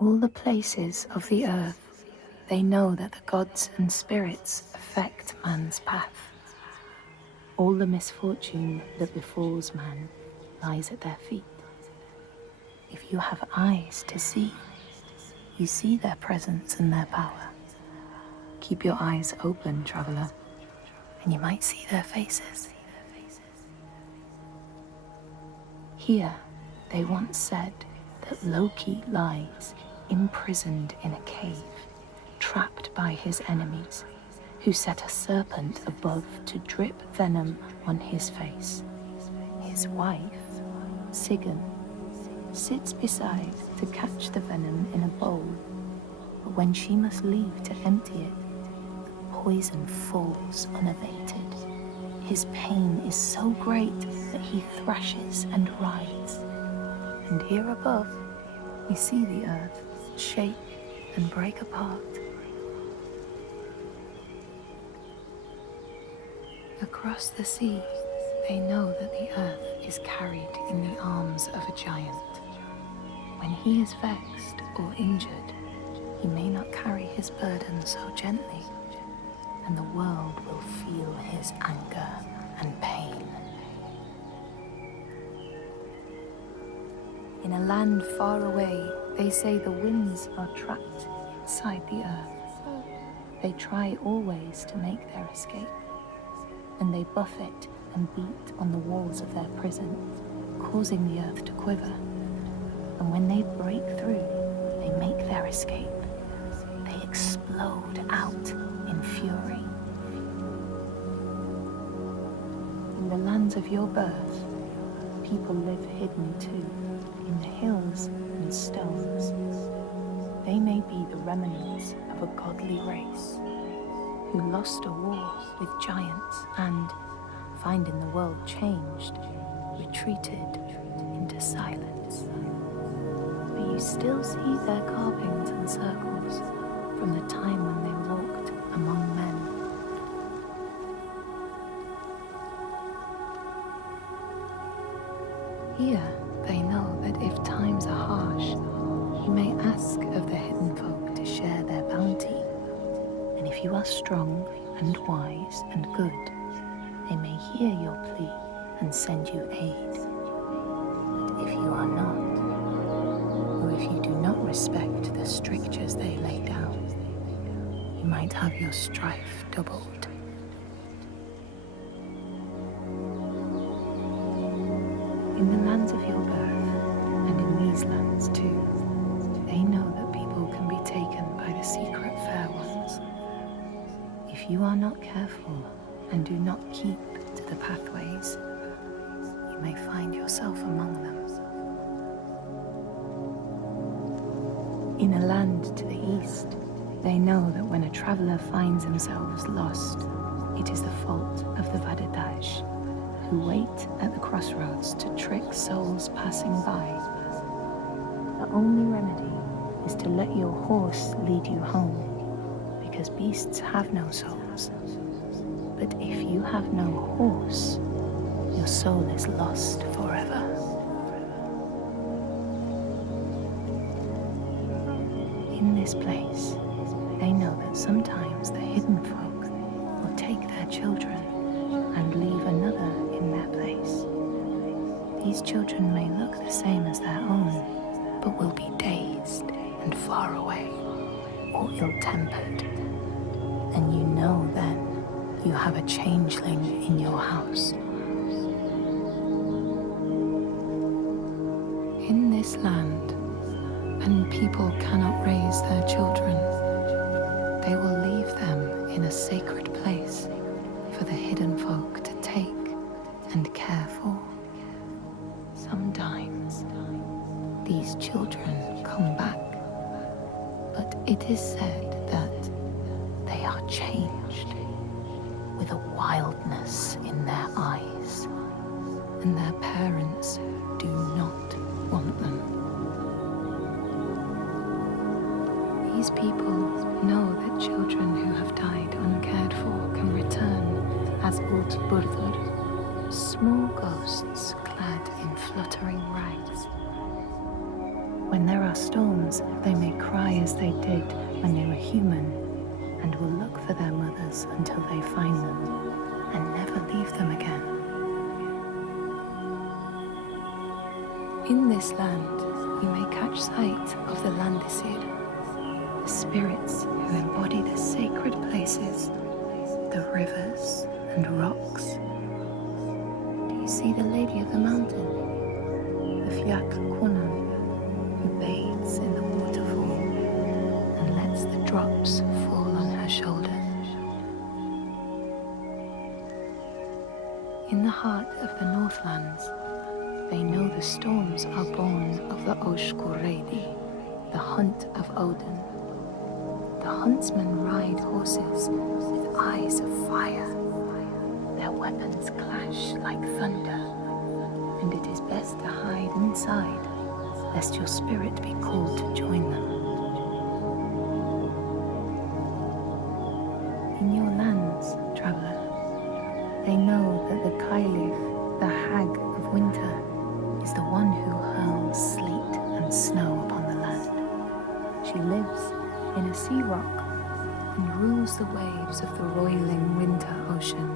all the places of the earth, they know that the gods and spirits affect man's path. All the misfortune that befalls man lies at their feet. If you have eyes to see, you see their presence and their power. Keep your eyes open, traveler, and you might see their faces. Here, they once said that Loki lies imprisoned in a cave, trapped by his enemies, who set a serpent above to drip venom on his face. His wife, Sigyn, sits beside to catch the venom in a bowl, but when she must leave to empty it, the poison falls unabated. His pain is so great that he thrashes and writhes. And here above, we see the earth shake and break apart. Across the sea, they know that the earth is carried in the arms of a giant. When he is vexed or injured, he may not carry his burden so gently, and the world will feel his anger and pain. In a land far away, they say the winds are trapped inside the earth. They try always to make their escape, and they buffet and beat on the walls of their prison, causing the earth to quiver. And when they break through, they make their escape. They explode out in fury. In the lands of your birth, people live hidden too, in the hills and stones. They may be the remnants of a godly race who lost a war with giants and, finding the world changed, retreated into silence. But you still see their carvings and circles from the time when they walked among men. Here, they know that if times are harsh, you may ask of the hidden folk to share their bounty. And if you are strong and wise and good, they may hear your plea and send you aid. But if you are not, or if you do not respect the strictures they lay down, you might have your strife doubled. In the lands of your birth, and in these lands too, they know that people can be taken by the secret fair ones. If you are not careful and do not keep to the pathways, you may find yourself among them. In a land to the east, they know that when a traveler finds themselves lost, it is the fault of the Vadadash, who wait at the crossroads to trick souls passing by. The only remedy is to let your horse lead you home, because beasts have no souls. But if you have no horse, your soul is lost forever. In this place, they know that sometimes the hidden folk will take their children and leave another in their place. These children may look the same as their own, but will be dazed and far away, or ill-tempered. And you know then you have a changeling in your house. In this land, when people cannot raise their children, they will leave them in a sacred place for the hidden folk to take and care for. Sometimes these children come back, but it is said that they are changed, with a wildness in their eyes, and their parents do not want them. These people know that children who have died uncared for can return as Ultburður, small ghosts clad in fluttering rags. When there are are storms, they may cry as they did when they were human, and will look for their mothers until they find them, and never leave them again. In this land, you may catch sight of the Landdisasteinar, the spirits who embody the sacred places, the rivers and rocks. Do you see the Lady of the Mountain, the Fiat Kunan, who bathes in the waterfall and lets the drops fall on her shoulders? In the heart of the Northlands, they know the storms are born of the Oshkuredi, the hunt of Odin. The huntsmen ride horses with eyes of fire. Their weapons clash like thunder, and it is best to hide inside, lest your spirit be called to join them. In your lands, traveler, they know that the Kailif, the hag of winter, is the one who hurls sleet and snow upon the land. She lives in a sea rock and rules the waves of the roiling winter ocean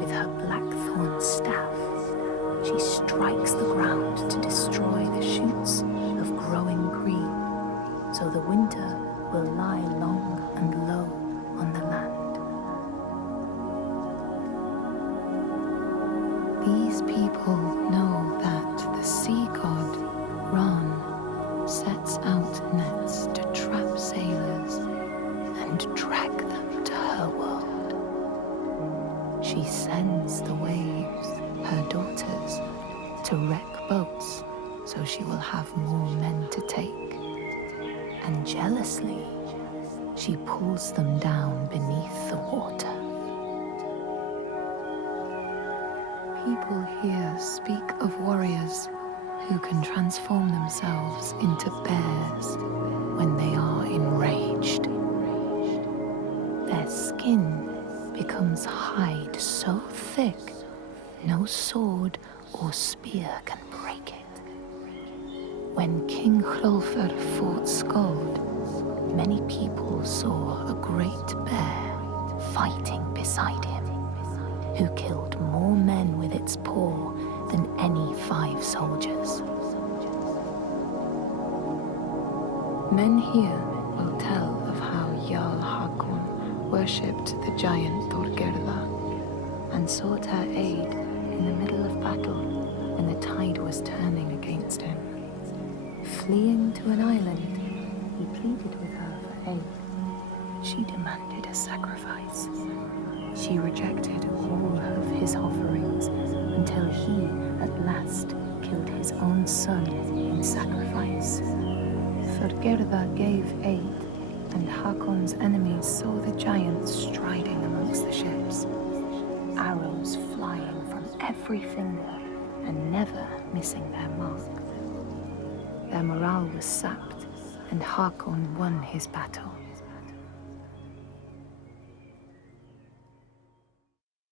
with her blackthorn staff. She strikes the ground to destroy the shoots of growing green, so the winter will lie long and low on the land. These people know that the sea god, Ran, sets out nets to trap sailors and drag them to her world. She sends the waves, her daughters, to wreck boats so she will have more men to take. And jealously, she pulls them down beneath the water. People here speak of warriors who can transform themselves into bears when they are enraged. Their skin becomes hide so thick no sword or spear can break it. When King Hrolfr fought Skald, many people saw a great bear fighting beside him, who killed more men with its paw than any 5 soldiers. Men here will tell of how Jarl Hakon worshipped the giant Thorgerða and sought her aid in the middle of battle when the tide was turning against him. Fleeing to an island, he pleaded with her for aid. She demanded a sacrifice. She rejected all of his offerings until he, at last, killed his own son in sacrifice. Thorgerða gave aid, and Hakon's enemies saw the giants striding amongst the ships, arrows flying from every finger and never missing their mark. Their morale was sapped, and Hakon won his battle.